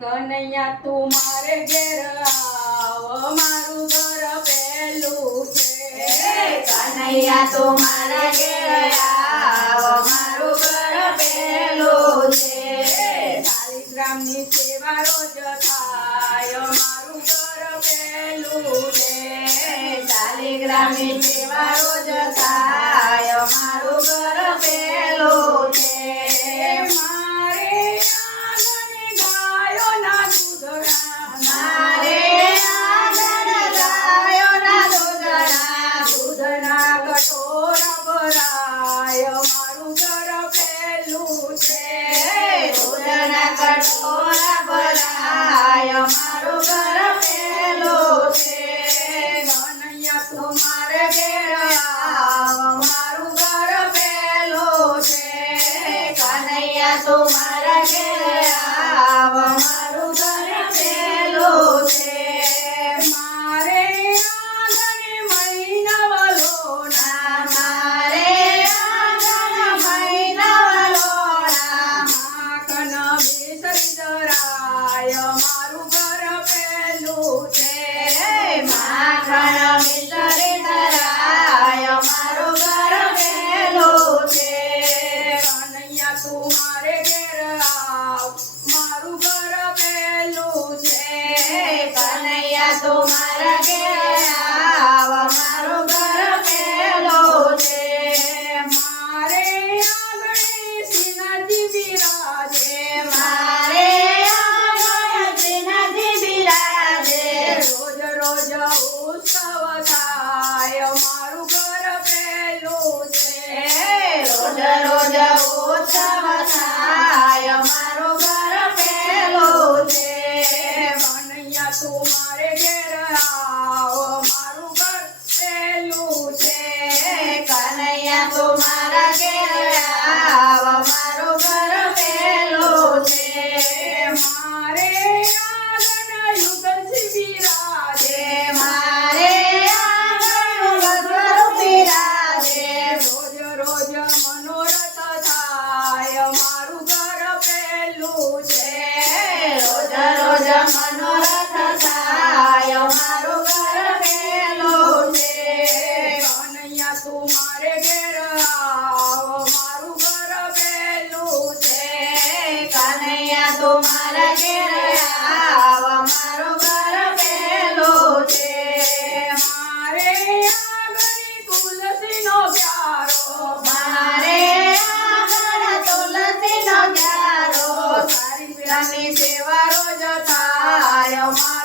કનૈયા તું મારે ઘેર આવો મારું ઘર પેલું છે કનૈયા તું મારા ઘેર આવો મારું ઘર પેલું છે ચાલીસ ગ્રામની સેવા રોજ થાય મારી ગ્રામીણ સેવા રોજ થાય અમારું ઘર પેલું છે. ಮರಗೆಯ તો મારા ઘર વેલો છે. મારે મારે આગળ રોજ રોજ મનોરથ થાય, મારું ઘર પેલું છે. રોજ રોજ મનોરથ સેવા રોજ થાય.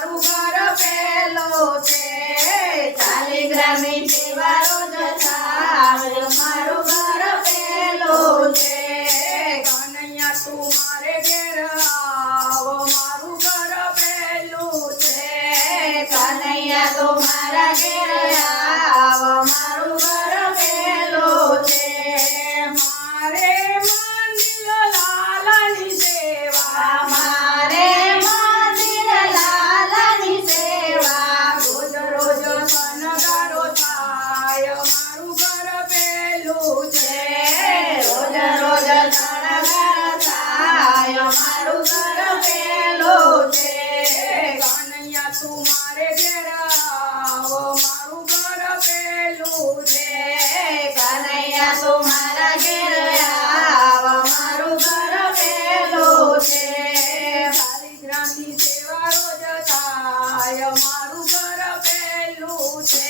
રોજ થાય મારું ઘર પહેલું છે.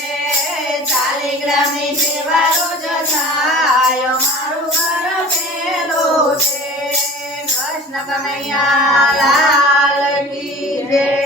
શાલિગ્રામની સેવા રોજ થાય